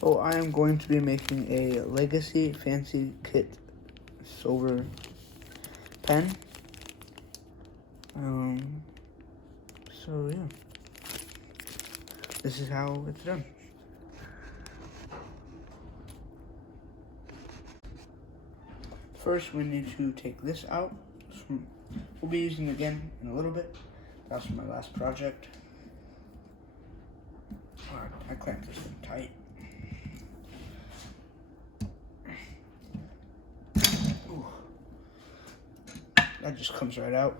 So I am going to be making a Legacy Fancy Kit silver pen. So yeah, this is how it's done. First, we need to take this out. We'll be using it again in a little bit. That's my last project. Alright, I clamped this thing tight. Ooh. That just comes right out.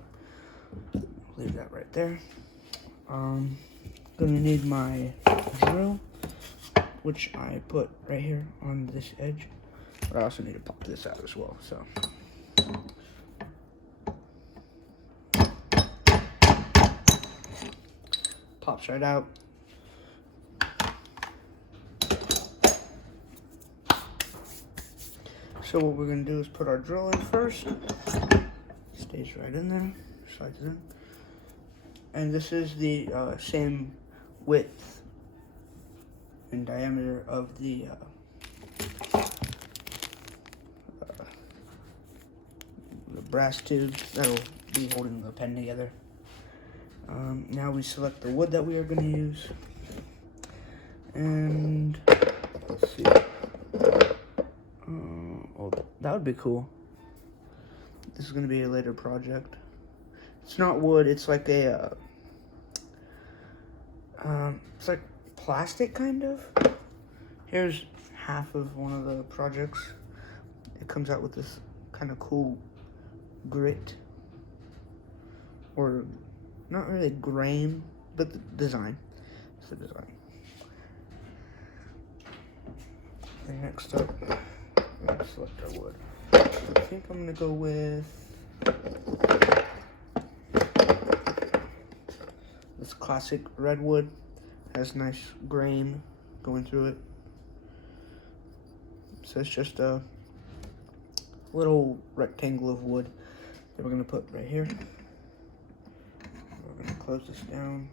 Leave that right there. Gonna need my drill, which I put right here on this edge. But I also need to pop this out as well, so. Pops right out. So what we're gonna do is put our drill in first. Stays right in there, slides it in. And this is the same width and diameter of the brass tube that'll be holding the pen together. Now we select the wood that we are going to use, and let's see. Oh, that would be cool. This is going to be a later project. It's not wood. It's like a it's like plastic kind of. Here's half of one of the projects. It comes out with this kind of cool grit, or not really grain, but the design. It's the design. And next up, let's select our wood. I think I'm gonna go with this classic redwood. Has nice grain going through it. So it's just a little rectangle of wood that we're gonna put right here. We're gonna close this down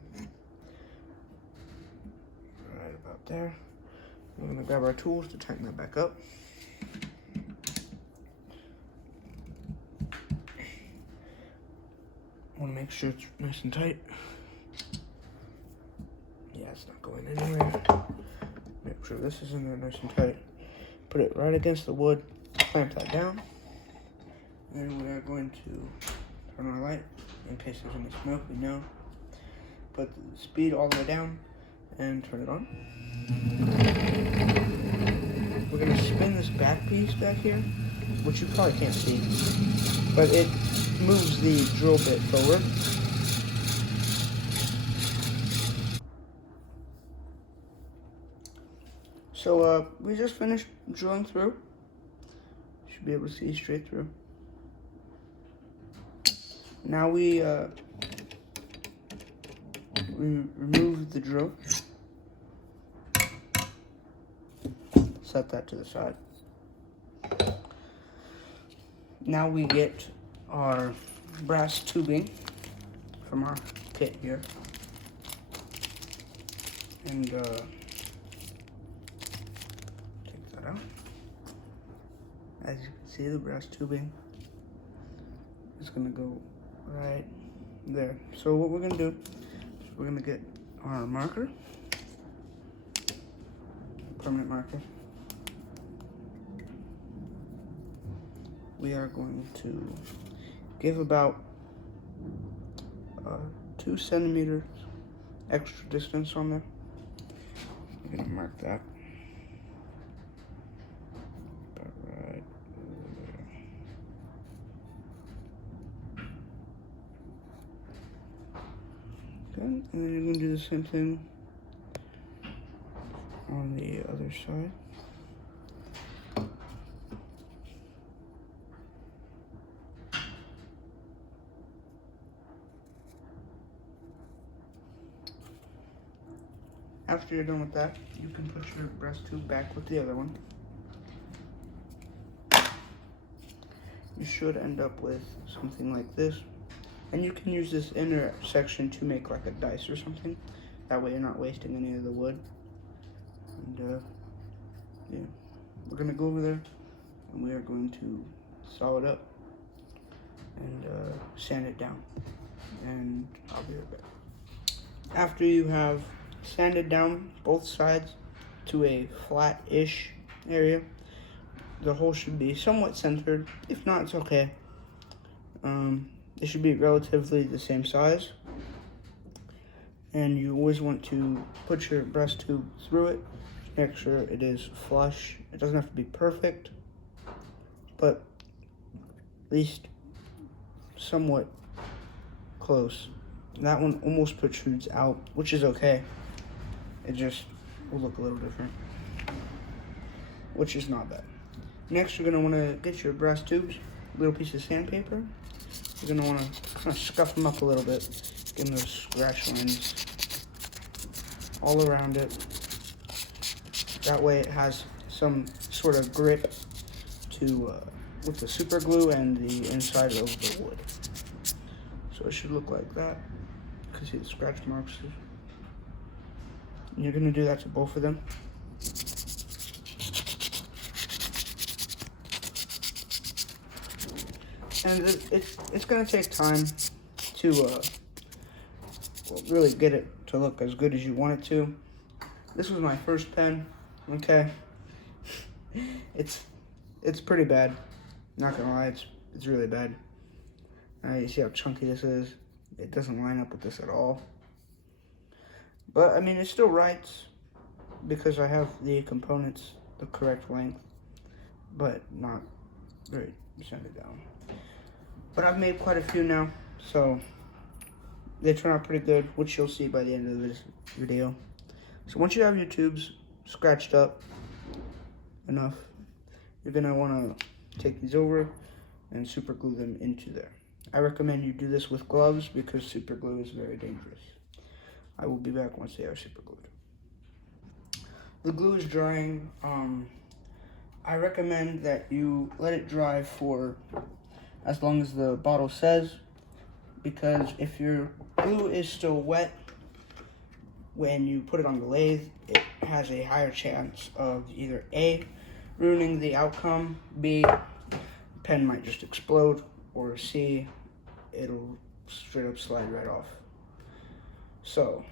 right about there. We're gonna grab our tools to tighten that back up. Want to make sure it's nice and tight. Yeah, it's not going anywhere. Make sure this is in there nice and tight. Put it right against the wood, clamp that down. And then we are going to turn our light in case there's any smoke, we know. Put the speed all the way down and turn it on. We're going to spin this back piece back here, which you probably can't see, but it moves the drill bit forward. So we just finished drilling through. Should be able to see straight through. Now we remove the drill. Set that to the side. Now we get our brass tubing from our kit here. And take that out. As you can see, the brass tubing is gonna go right there. So what we're gonna do is we're gonna get our marker, permanent marker. We are going to give about 2 centimeters extra distance on there. I'm gonna mark that. About right over there. Okay, and then you're gonna do the same thing on the other side. After you're done with that, you can put your brass tube back with the other one. You should end up with something like this. And you can use this inner section to make like a dice or something. That way you're not wasting any of the wood. And yeah, we're gonna go over there and we are going to saw it up and sand it down, and I'll be right back. After you have sanded down both sides to a flat-ish area, the hole should be somewhat centered. If not, it's okay. It should be relatively the same size, and you always want to put your breast tube through it. Make sure it is flush. It doesn't have to be perfect, but at least somewhat close. That one almost protrudes out, which is okay. It just will look a little different, which is not bad. Next, you're gonna wanna get your brass tubes, a little piece of sandpaper. You're gonna wanna kind of scuff them up a little bit, give them those scratch lines all around it. That way it has some sort of grip to with the super glue and the inside of the wood. So it should look like that. You can see the scratch marks. And you're gonna do that to both of them. And it's gonna take time to really get it to look as good as you want it to. This was my first pen, okay? It's pretty bad. Not gonna lie, it's really bad. You see how chunky this is? It doesn't line up with this at all. But I mean, it still writes because I have the components the correct length, but not very sanded down. But I've made quite a few now, so they turn out pretty good, which you'll see by the end of this video. So once you have your tubes scratched up enough, you're gonna wanna take these over and super glue them into there. I recommend you do this with gloves because super glue is very dangerous. I will be back once they are super glued. The glue is drying. I recommend that you let it dry for as long as the bottle says, because if your glue is still wet when you put it on the lathe, it has a higher chance of either A, ruining the outcome, B, the pen might just explode, or C, it'll straight up slide right off. So,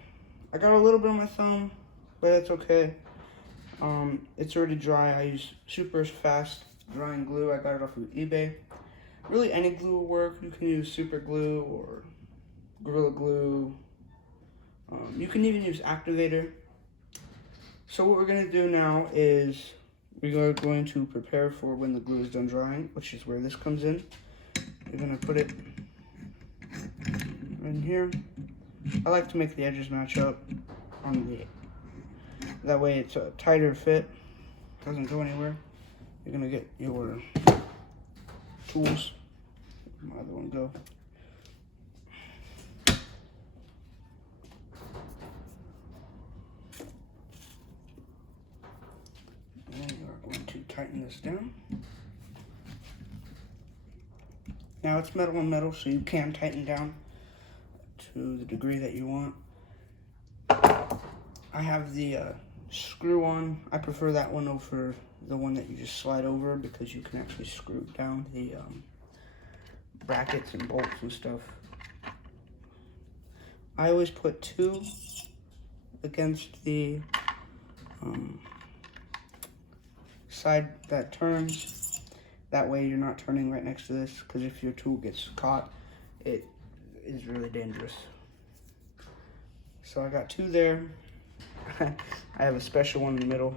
I got a little bit on my thumb, but it's okay. It's already dry. I use super fast drying glue. I got it off of eBay. Really, any glue will work. You can use super glue or Gorilla Glue. You can even use activator. So what we're going to do now is we are going to prepare for when the glue is done drying, which is where this comes in. You're going to put it in here. I like to make the edges match up on the, that way it's a tighter fit, doesn't go anywhere. You're going to get your tools. My other one go. And you are going to tighten this down. Now it's metal on metal, so you can tighten down to the degree that you want. I have the screw on. I prefer that one over the one that you just slide over because you can actually screw down the brackets and bolts and stuff. I always put 2 against the side that turns. That way you're not turning right next to this, because if your tool gets caught, it is really dangerous. So I got 2 there. I have a special one in the middle,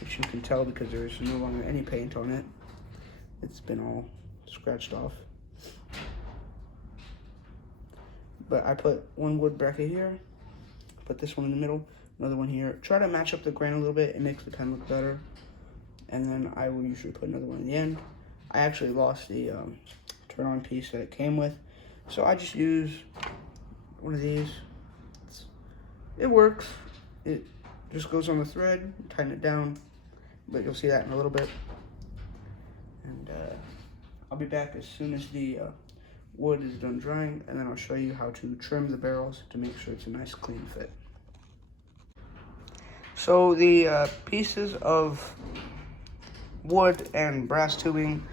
which you can tell because there is no longer any paint on it. It's been all scratched off. But I put one wood bracket here, put this one in the middle, another one here. Try to match up the grain a little bit, it makes the pen look better. And then I will usually put another one in the end. I actually lost the turn on piece that it came with, so I just use one of these. It works. It just goes on the thread, tighten it down, but you'll see that in a little bit. And I'll be back as soon as the wood is done drying, and then I'll show you how to trim the barrels to make sure it's a nice clean fit. So the pieces of wood and brass tubing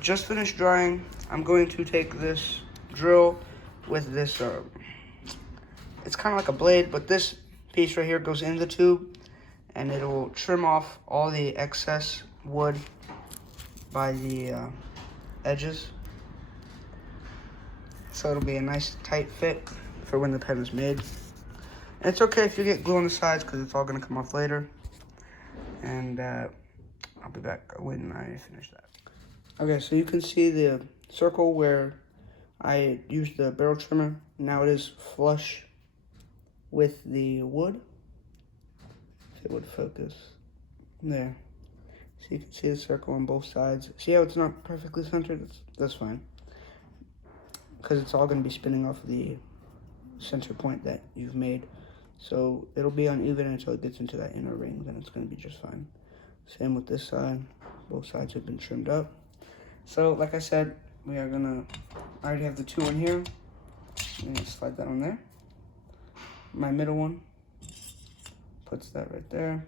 just finished drying. I'm going to take this drill with this, it's kind of like a blade, but this piece right here goes in the tube, and it will trim off all the excess wood by the edges. So it'll be a nice tight fit for when the pen is made. And it's okay if you get glue on the sides because it's all going to come off later. And I'll be back when I finish that. Okay, so you can see the circle where I used the barrel trimmer. Now it is flush with the wood. If it would focus. There. So you can see the circle on both sides. See how it's not perfectly centered? That's fine. Because it's all going to be spinning off the center point that you've made. So it'll be uneven until it gets into that inner ring, then it's going to be just fine. Same with this side. Both sides have been trimmed up. So like I said, we are going to, I already have the two in here. I'm going to slide that on there. My middle one puts that right there.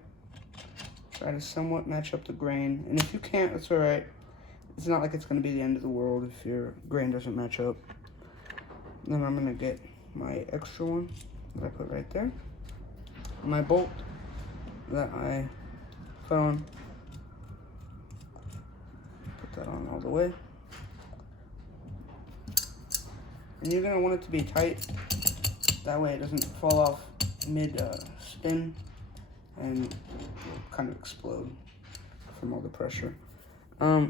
Try to somewhat match up the grain. And if you can't, that's all right. It's not like it's going to be the end of the world if your grain doesn't match up. Then I'm going to get my extra one that I put right there. My bolt that I put on. Put that on all the way. And you're going to want it to be tight. That way it doesn't fall off mid-spin and kind of explode from all the pressure. I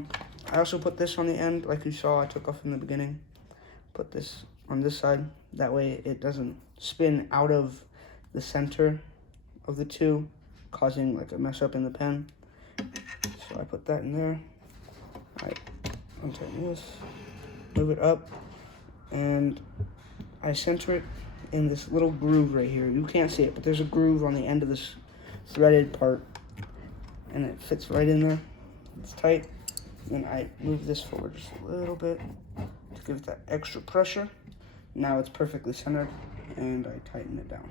also put this on the end, like you saw I took off in the beginning. Put this on this side, that way it doesn't spin out of the center of the two, causing like a mess up in the pen. So I put that in there. I untighten this, move it up, and I center it in this little groove right here. You can't see it, but there's a groove on the end of this threaded part, and it fits right in there. It's tight. Then I move this forward just a little bit to give it that extra pressure. Now it's perfectly centered, and I tighten it down.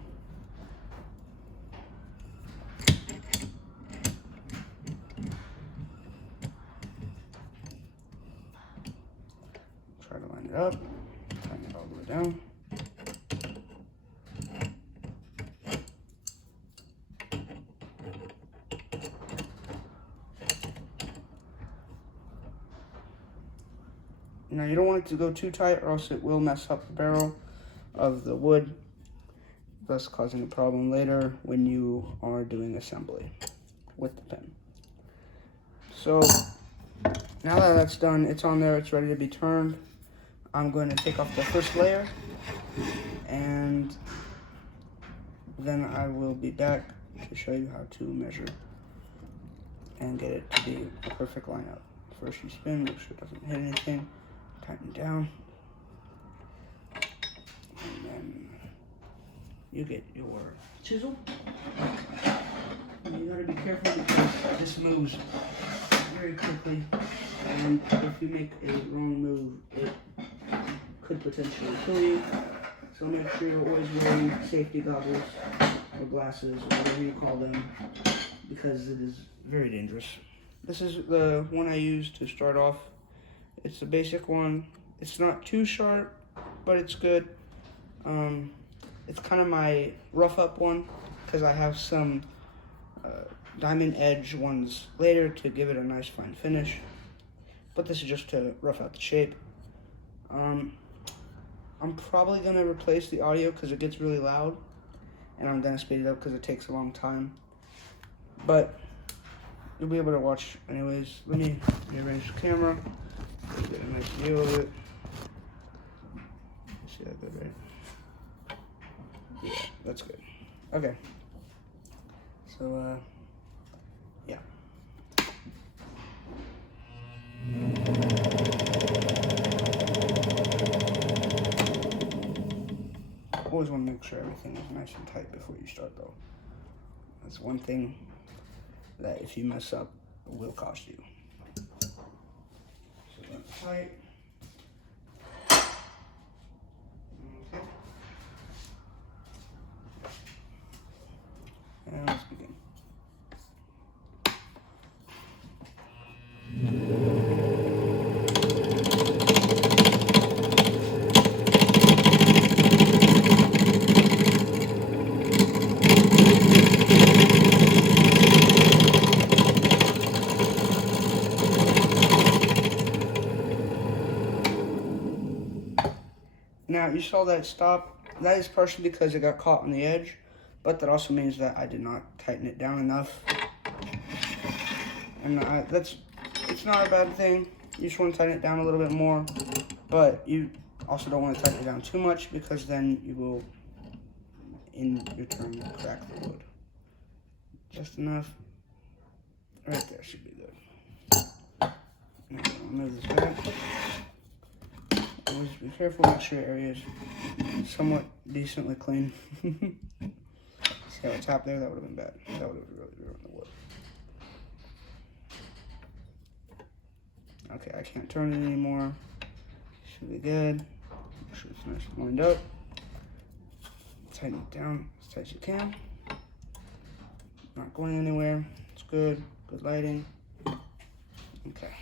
Try to line it up, tighten it all the way down. Now you don't want it to go too tight or else it will mess up the barrel of the wood, thus causing a problem later when you are doing assembly with the pen. So now that that's done, it's on there, it's ready to be turned. I'm going to take off the first layer and then I will be back to show you how to measure and get it to be a perfect lineup. First you spin, make sure it doesn't hit anything. Tighten down, and then you get your chisel. And you gotta be careful because this moves very quickly, and if you make a wrong move, it could potentially kill you. So make sure you're always wearing safety goggles or glasses, or whatever you call them, because it is very dangerous. This is the one I use to start off. It's the basic one. It's not too sharp, but it's good. It's kind of my rough up one because I have some diamond edge ones later to give it a nice fine finish. But this is just to rough out the shape. I'm probably going to replace the audio because it gets really loud. And I'm going to speed it up because it takes a long time. But you'll be able to watch anyways. Let me rearrange the camera. Get a nice view of it. See that good, right? Yeah, that's good. Okay. So, yeah. Always want to make sure everything is nice and tight before you start, though. That's one thing that if you mess up, it will cost you. Tight. Okay. And let's begin. Now, you saw that stop. That is partially because it got caught on the edge, but that also means that I did not tighten it down enough. And it's not a bad thing. You just want to tighten it down a little bit more, but you also don't want to tighten it down too much because then you will, in your turn, crack the wood. Just enough. Right there should be good. Now, I'll move this back. Always be careful, make sure your area is somewhat decently clean. See how it's tapped there? That would have been bad. That would have really ruined the wood. Okay, I can't turn it anymore. Should be good. Make sure it's nice and lined up. Tighten it down as tight as you can. Not going anywhere. It's good. Good lighting. Okay.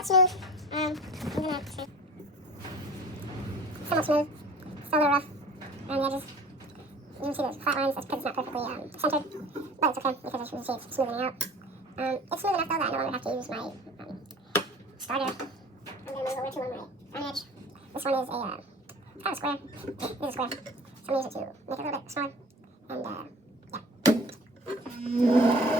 somewhat smooth. Somewhat smooth. Still a little rough around the edges. You can see those flat lines, that's because it's not perfectly centered. But it's okay, because as you can see, it's smoothing out. It's smooth enough though that I no longer have to use my starter. I'm going to move over to my edge. This one is a kind of square. It is a square. So I'm going to use it to make it a little bit smaller. And yeah.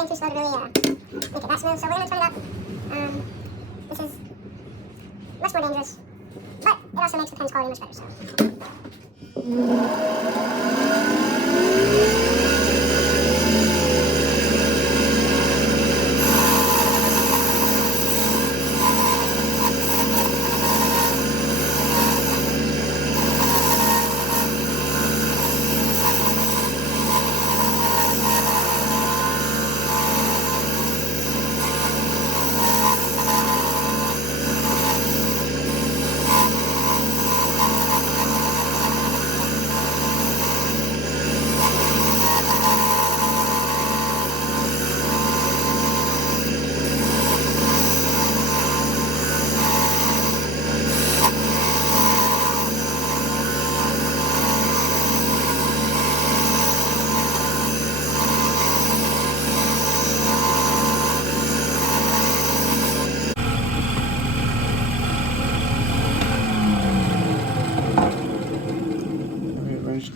going too slow to really make it that smooth. So we're going to turn it up. This is much more dangerous, but it also makes the pen's quality much better. So.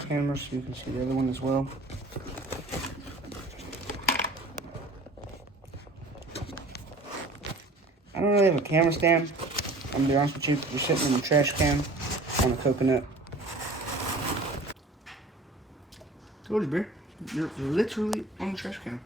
Camera so you can see the other one as well. I don't really have a camera stand. I'm gonna be honest with you, you're sitting in the trash can on a coconut. Told you, Bear. You're literally on the trash can.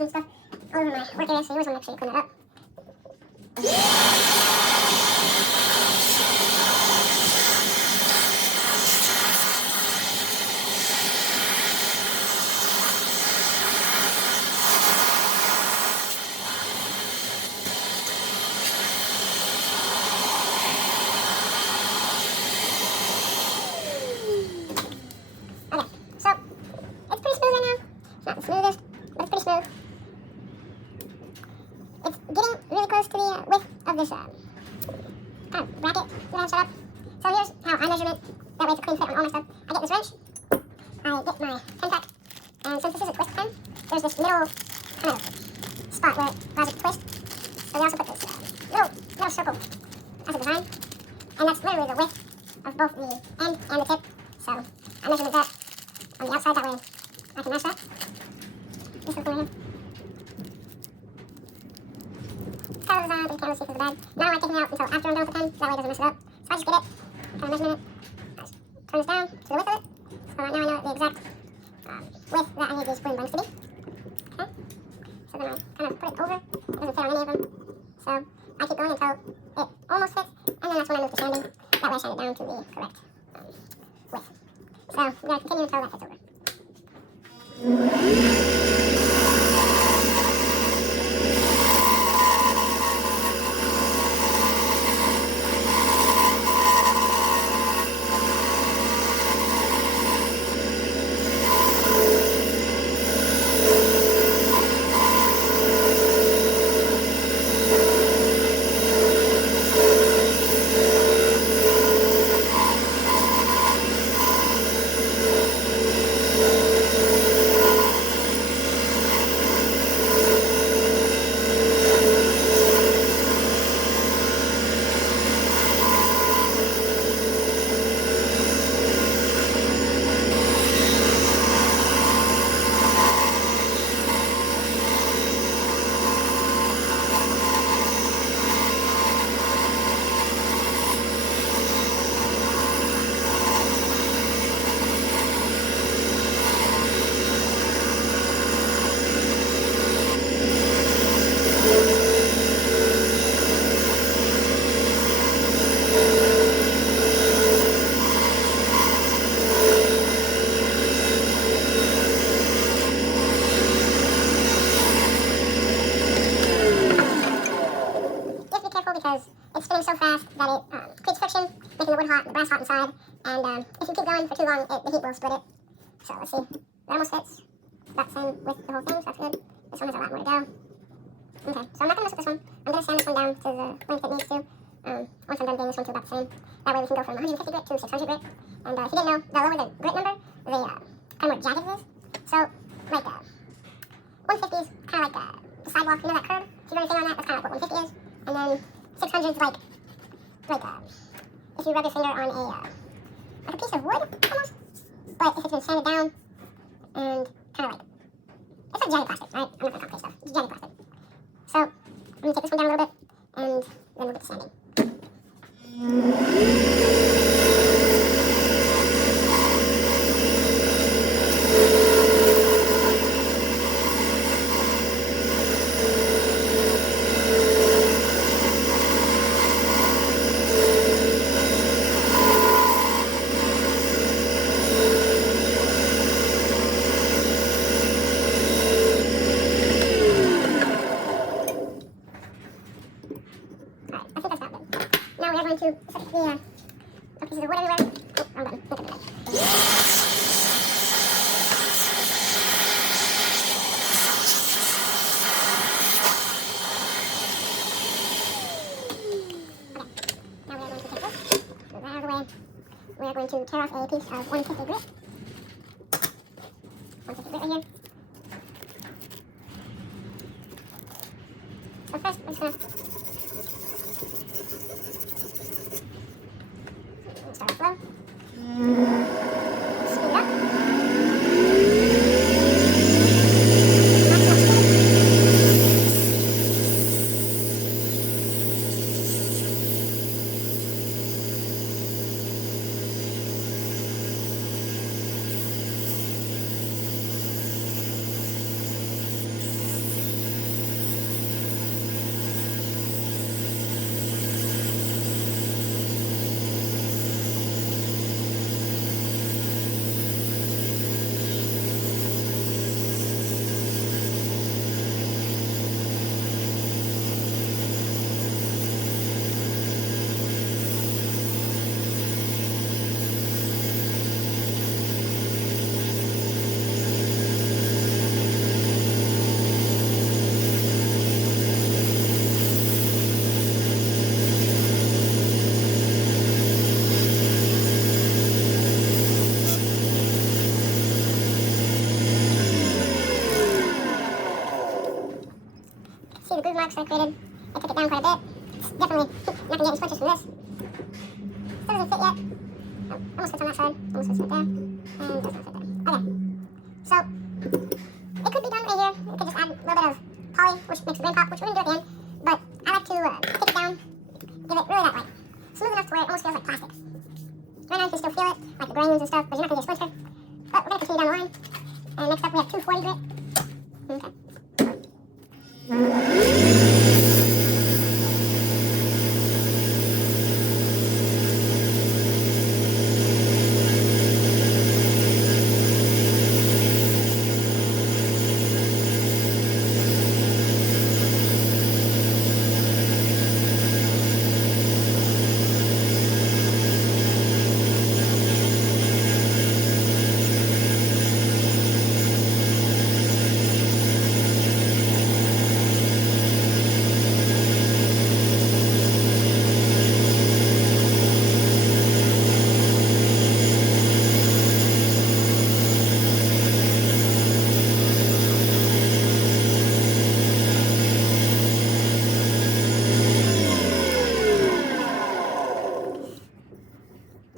And stuff all over my work area, so you always want to make sure you clean that up. Okay, so it's pretty smooth right now. It's not the smoothest, but it's pretty smooth. It's getting really close to the width of this kind of bracket that I set up. So here's how I measure it. That way it's a clean fit on all my stuff. I get this wrench, I get my pen pack, and since this is a twist pen, there's this middle kind of spot where it allows it to twist. So we also put this little circle as a design, and that's literally the width of both the end and the tip. So I measured that on the outside, that way I can match that. This little thing right here. Color design, the camera see through the bag. Now I like taking it out until after I'm done with the pen, that way it doesn't mess it up. So I just get it, kind of measurement it, turn this down to the width of it. So now I know the exact width that I need these balloon rings to be. Okay. So then I kind of put it over. It doesn't fit on any of them. So I keep going until it almost fits, and then that's when I move to sanding. That way I sand it down to the correct width. So I'm going to continue until that fits over. so fast that it creates friction, making the wood hot and the brass hot inside. And if you keep going for too long, the heat will split it. So let's see. That almost fits. About the same with the whole thing, so that's good. This one has a lot more to go. Okay, so I'm not going to mess with this one. I'm going to sand this one down to the length it needs to. Once I'm done getting this one to about the same. That way we can go from 150 grit to 600 grit. And if you didn't know, the lower the grit number, the kind of more jagged it is. So, like, 150 is kind of like the sidewalk, you know that curve? If you run a finger on that, that's kind of like what 150 is. And then 600 is like if you rub your finger on like a piece of wood, almost. But if it's been sanded down and kind of like, it's like jagged plastic, right? I'm not going to complicate stuff. It's jagged plastic. So, I'm going to take this one down a little bit, and then we'll get to sanding. To set the pieces of wood everywhere. Oh, wrong button. Look at the button. Okay, now we are going to take this, move that out of the way. We are going to tear off a piece of 150 grit. 150 grit right here. So first, we're just going to start slow. Speed it up. See the groove marks that I created? I took it down quite a bit. It's definitely not going to get any switches from this. Still doesn't fit yet. Oh, almost fits on that side. Almost fits right there. And does not fit there. Okay. So, it could be done right here. We could just add a little bit of poly, which makes the grain pop, which we're going to do at the end. But I like to take it down, give it really that light. Smooth enough to where it almost feels like plastic. Right now you can still feel it, like the grains and stuff, but you're not going to get a splinter. But we're going to continue down the line. And next up we have 240 grit. Okay.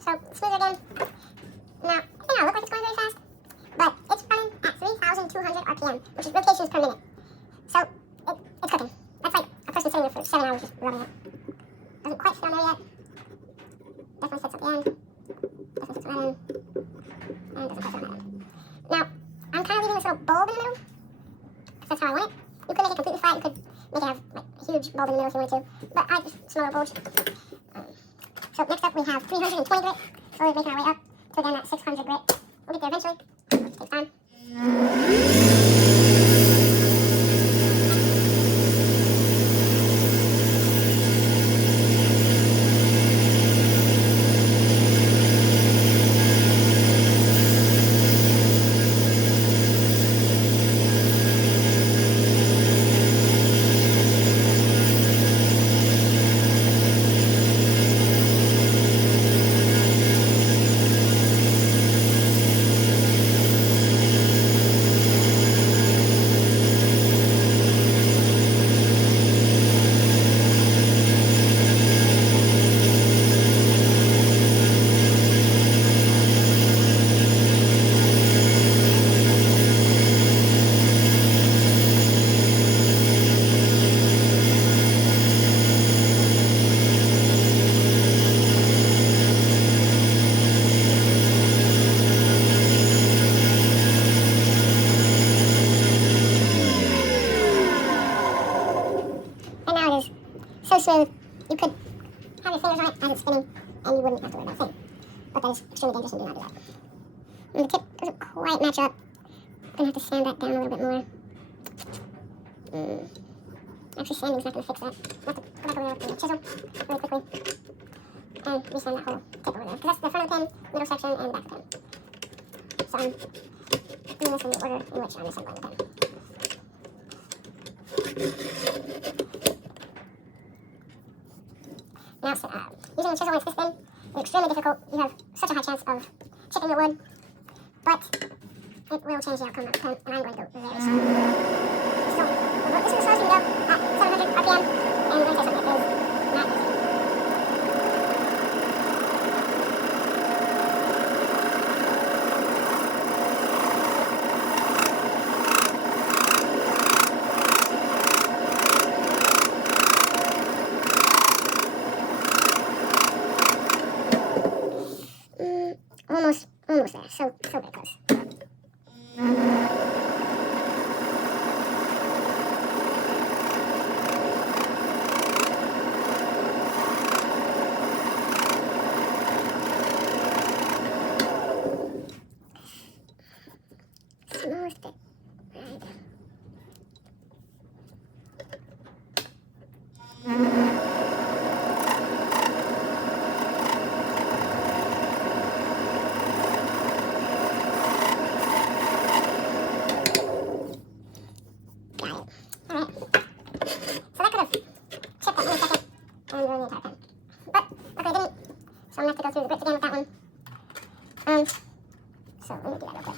So, smoother again. Now, it may not look like it's going very fast, but it's running at 3,200 RPM, which is rotations per minute. So, it's cooking. That's like a person sitting there for 7 hours just rubbing it. Doesn't quite fit on there yet. Definitely fits at the end. Definitely fits on that end. And doesn't quite fit on that end. Now, I'm kind of leaving this little bulb in the middle, because that's how I want it. You could make it completely flat. You could make it have like a huge bulb in the middle if you wanted to, but I just smaller bulbs. So next up we have 320 grit, slowly making our way up to again that 600 grit. We'll get there eventually, it takes time. really smooth. You could have your fingers on it as it's spinning, and you wouldn't have to worry about a thing. But that is extremely dangerous and do not do that. And the tip doesn't quite match up. I'm going to have to sand that down a little bit more. Actually, sanding's not going to fix that. I have to go back over with the chisel really quickly and resand that whole tip over there. Because that's the front of the pin, middle section, and the back of the pin. So I'm doing this in the order in which I'm assembling the pin. Now, using the chisel when it's this thin is extremely difficult. You have such a high chance of chipping the wood, but it will change the outcome of the pin, and I'm going to go very slow. So, this is the slowest we can go at 700 RPM, and I'm going to say something that is not easy. Almost there. So very close. Smallest bit. Right. So I'm going to have to go through the grits again with that one. So let me do that real quick.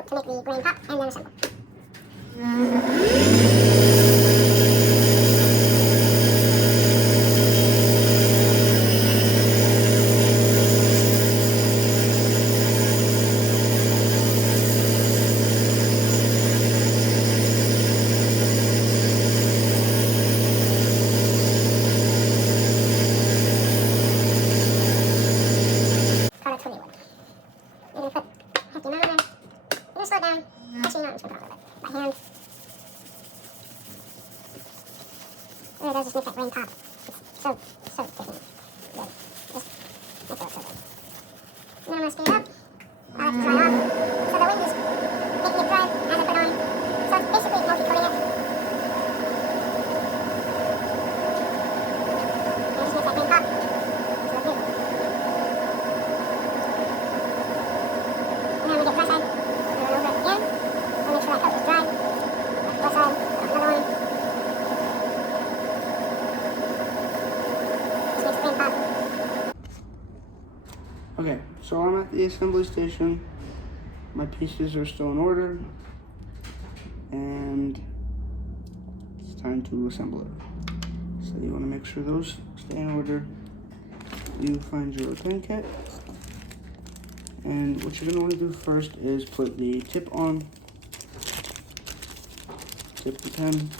To make the grain pop and then assemble. Products for the wood. I'm going to put hefty amount on there. I'm going to slow it down. Actually, no, I'm just going to put it on a little bit by hand. It really does just make that grain pop. It's so thick and good. Just makes it look so good. And then I'm going to speed it up. I'll let it dry off. So the wind is making it dry as I put on. So it's basically multi-coating it. And it just makes that grain pop. So it's good. And then I'm going to get dry side. And then over it again. I'll make sure that coat is dry. Left side, put on another one. Just makes the grain pop. Okay, so I'm at the assembly station. My pieces are still in order, and it's time to assemble it. So you want to make sure those stay in order. You find your pin kit, and what you're going to want to do first is put the tip on, tip the pen,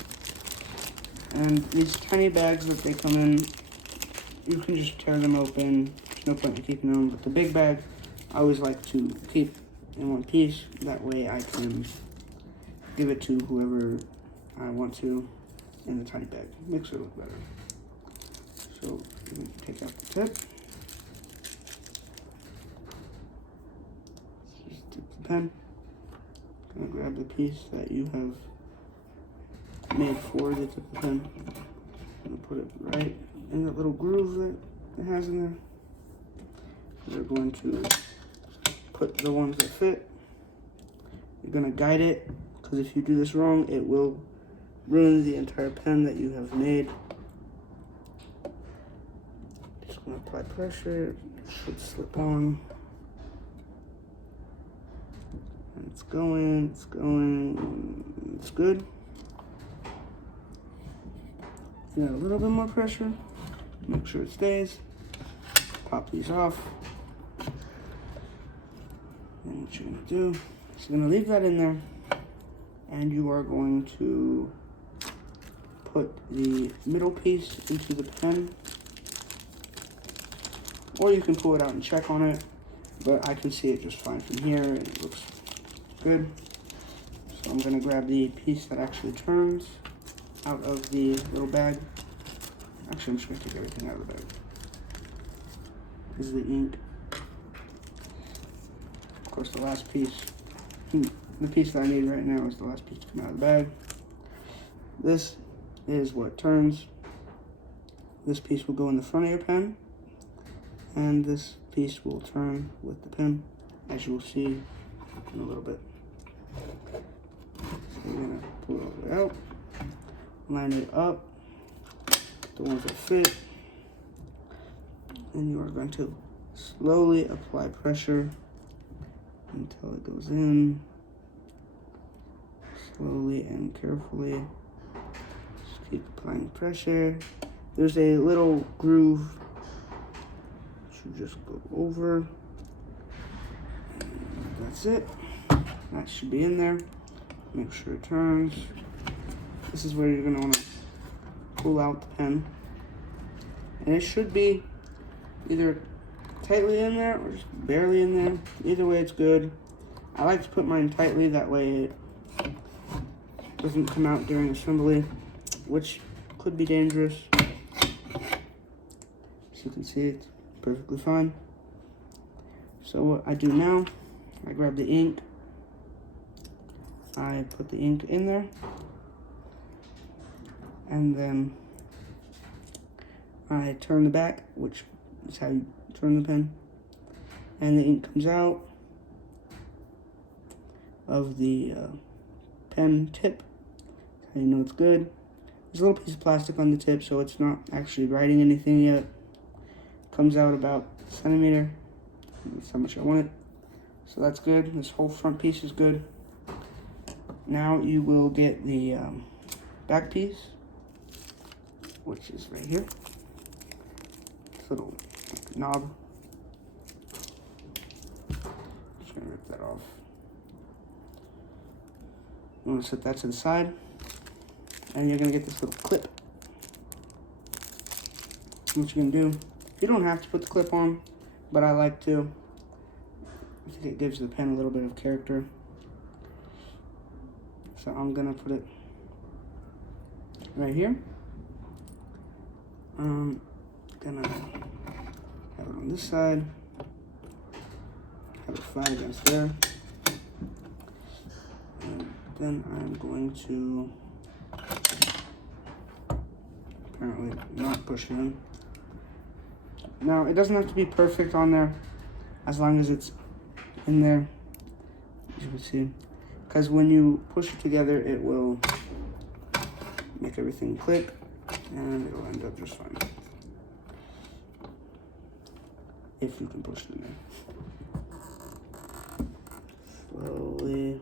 and these tiny bags that they come in, you can just tear them open. There's no point in keeping them, but the big bag I always like to keep in one piece. That way I can give it to whoever I want to in the tiny bag. Makes it look better. So you can take out the tip. Just tip the pen. Gonna grab the piece that you have made for the tip of the pen. I'm gonna put it right in that little groove that it has in there. We're going to put the ones that fit. You're gonna guide it, because if you do this wrong, it will ruin the entire pen that you have made. Just gonna apply pressure. It should slip on. And it's going, it's good. You got a little bit more pressure. Make sure it stays. Pop these off. And what you're gonna do is you're gonna leave that in there, and you are going to put the middle piece into the pen, or you can pull it out and check on it, but I can see it just fine from here, and it looks good. So I'm gonna grab the piece that actually turns out of the little bag. Actually, I'm just gonna take everything out of the bag. This is the ink. Of course, the last piece, the piece that I need right now is the last piece to come out of the bag. This is what turns. This piece will go in the front of your pen, and this piece will turn with the pen, as you will see in a little bit. So we're gonna pull it all the way out, line it up, the ones that fit, and you are going to slowly apply pressure until it goes in, slowly and carefully. Just keep applying pressure. There's a little groove should just go over, and that's it. That should be in there. Make sure it turns. This is where you're gonna wanna pull out the pen, and it should be either tightly in there or just barely in there. Either way, it's good. I like to put mine tightly, that way it doesn't come out during assembly, which could be dangerous. As you can see, it's perfectly fine. So what I do now, I grab the ink, I put the ink in there, and then I turn the back, which is how you turn the pen, and the ink comes out of the pen tip. That's how you know it's good. There's a little piece of plastic on the tip, so it's not actually writing anything yet. Comes out about a centimeter. That's how much I want it. So that's good. This whole front piece is good. Now you will get the back piece, which is right here. This little knob. Just gonna rip that off. I'm gonna set that to the side, and you're gonna get this little clip. What you're gonna do, you don't have to put the clip on, but I like to. I think it gives the pen a little bit of character. So I'm gonna put it right here. Gonna have it on this side. Have it flat against there. And then I'm going to apparently not push it in. Now it doesn't have to be perfect on there, as long as it's in there, as you can see. Because when you push it together, it will make everything click, and it will end up just fine. If you can push it in there. Slowly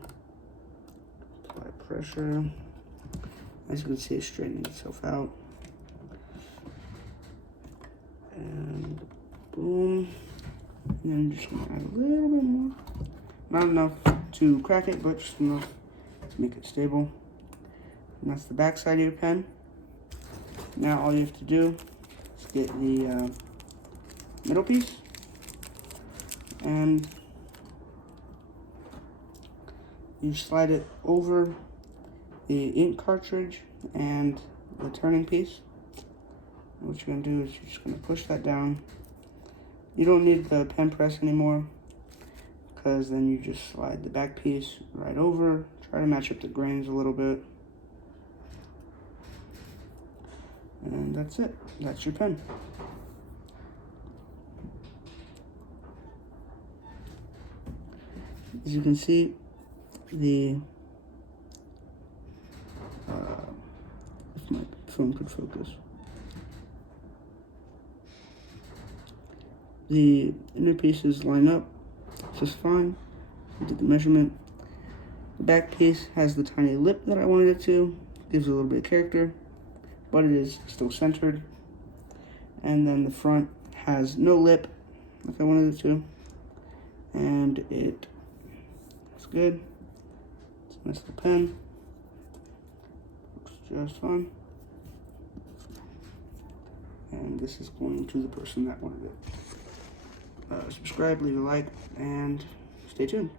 apply pressure. As you can see, it's straightening itself out. And boom. And then I'm just gonna add a little bit more. Not enough to crack it, but just enough to make it stable. And that's the back side of your pen. Now all you have to do is get the middle piece, and you slide it over the ink cartridge and the turning piece. And what you're gonna do is you're just gonna push that down. You don't need the pen press anymore, because then you just slide the back piece right over. Try to match up the grains a little bit. And that's it. That's your pen. As you can see, if my phone could focus, the inner pieces line up just fine. I did the measurement. The back piece has the tiny lip that I wanted it to. Gives it a little bit of character, but it is still centered. And then the front has no lip, like I wanted it to. And it's good. It's a nice little pen. Looks just fine. And this is going to the person that wanted it. Subscribe, leave a like, and stay tuned.